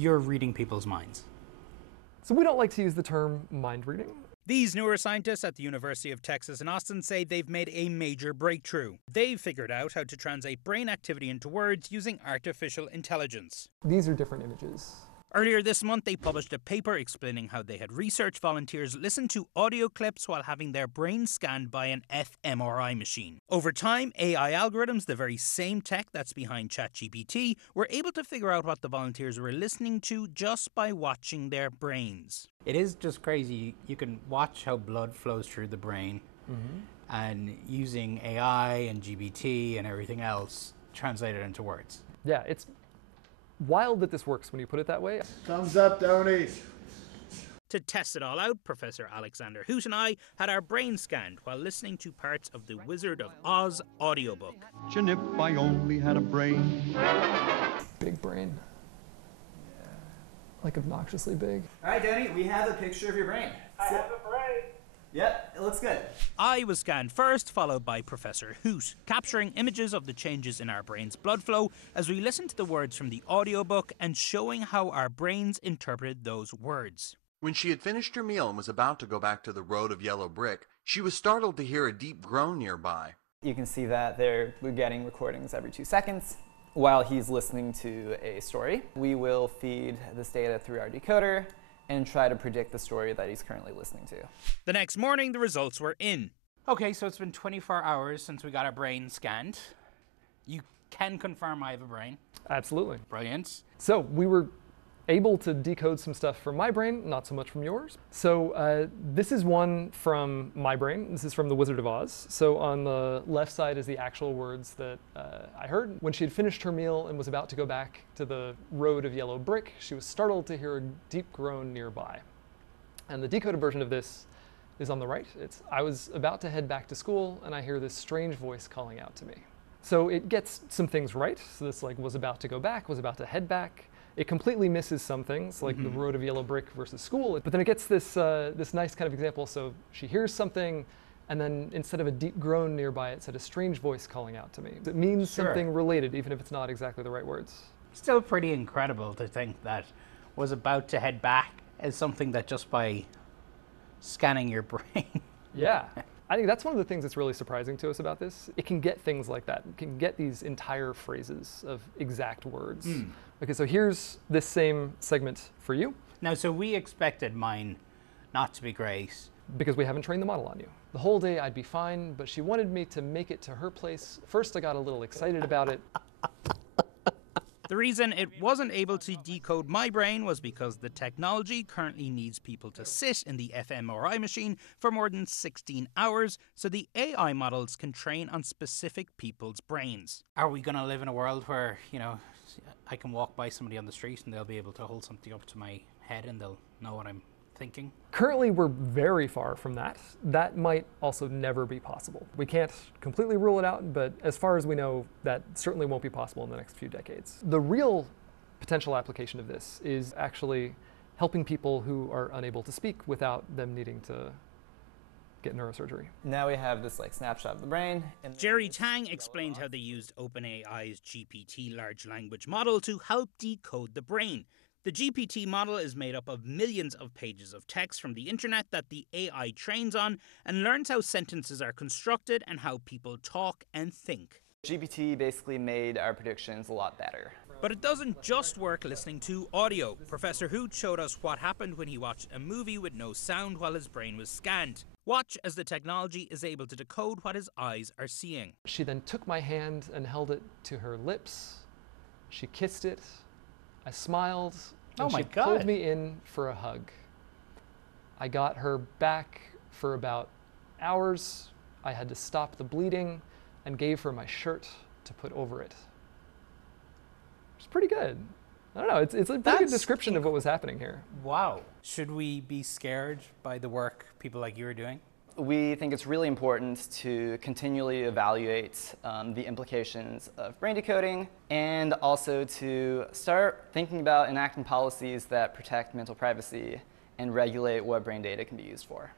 you're reading people's minds? So we don't like to use the term mind reading. These neuroscientists at the University of Texas in Austin say they've made a major breakthrough. They've figured out how to translate brain activity into words using artificial intelligence. These are different images. Earlier this month, they published a paper explaining how they had research volunteers listen to audio clips while having their brains scanned by an fMRI machine. Over time, AI algorithms, the very same tech that's behind ChatGPT, were able to figure out what the volunteers were listening to just by watching their brains. It is just crazy. You can watch how blood flows through the brain, and using AI and GBT and everything else, translate it into words. Yeah, it's wild that this works when you put it that way. Thumbs up, Donies. To test it all out, Professor Alexander Hoot and I had our brains scanned while listening to parts of the Wizard of Oz audiobook. Imagine if I only had a brain. Big brain. Yeah. Like obnoxiously big. All right, Donnie, we have a picture of your brain. I have a brain. Yep, it looks good. I was scanned first, followed by Professor Hoot, capturing images of the changes in our brain's blood flow as we listened to the words from the audiobook and showing how our brains interpreted those words. When she had finished her meal and was about to go back to the road of yellow brick, she was startled to hear a deep groan nearby. You can see that we're getting recordings every 2 seconds while he's listening to a story. We will feed this data through our decoder and try to predict the story that he's currently listening to. The next morning, the results were in. Okay, so it's been 24 hours since we got our brain scanned. You can confirm I have a brain. Absolutely. Brilliant. So we were able to decode some stuff from my brain, not so much from yours. So this is one from my brain. This is from The Wizard of Oz. So on the left side is the actual words that I heard. When she had finished her meal and was about to go back to the road of yellow brick, she was startled to hear a deep groan nearby. And the decoded version of this is on the right. It's, I was about to head back to school and I hear this strange voice calling out to me. So it gets some things right. So this like was about to go back, was about to head back. It completely misses some things, like the road of yellow brick versus school. But then it gets this this nice kind of example. So she hears something, and then instead of a deep groan nearby, it said a strange voice calling out to me. It means something related, even if it's not exactly the right words. Still pretty incredible to think that was about to head back as something that just by scanning your brain. Yeah. I think that's one of the things that's really surprising to us about this. It can get things like that. It can get these entire phrases of exact words. Okay, so here's this same segment for you. Now, so we expected mine not to be great. Because we haven't trained the model on you. The whole day I'd be fine, but she wanted me to make it to her place. First I got a little excited about it. The reason it wasn't able to decode my brain was because the technology currently needs people to sit in the fMRI machine for more than 16 hours, so the AI models can train on specific people's brains. Are we going to live in a world where, you know, I can walk by somebody on the street and they'll be able to hold something up to my head and they'll know what I'm thinking? Currently, we're very far from that. That might also never be possible. We can't completely rule it out, but as far as we know, that certainly won't be possible in the next few decades. The real potential application of this is actually helping people who are unable to speak without them needing to get neurosurgery. Now we have this like snapshot of the brain. And Jerry Tang explained how they used OpenAI's GPT large language model to help decode the brain. The GPT model is made up of millions of pages of text from the internet that the AI trains on and learns how sentences are constructed and how people talk and think. GPT basically made our predictions a lot better. But it doesn't just work listening to audio. Professor Hoot showed us what happened when he watched a movie with no sound while his brain was scanned. Watch as the technology is able to decode what his eyes are seeing. She then took my hand and held it to her lips. She kissed it. I smiled, and she pulled me in for a hug. I got her back for about hours. I had to stop the bleeding and gave her my shirt to put over it. It's pretty good. I don't know, it's a pretty good description of what was happening here. Wow. Should we be scared by the work people like you are doing? We think it's really important to continually evaluate the implications of brain decoding and also to start thinking about enacting policies that protect mental privacy and regulate what brain data can be used for.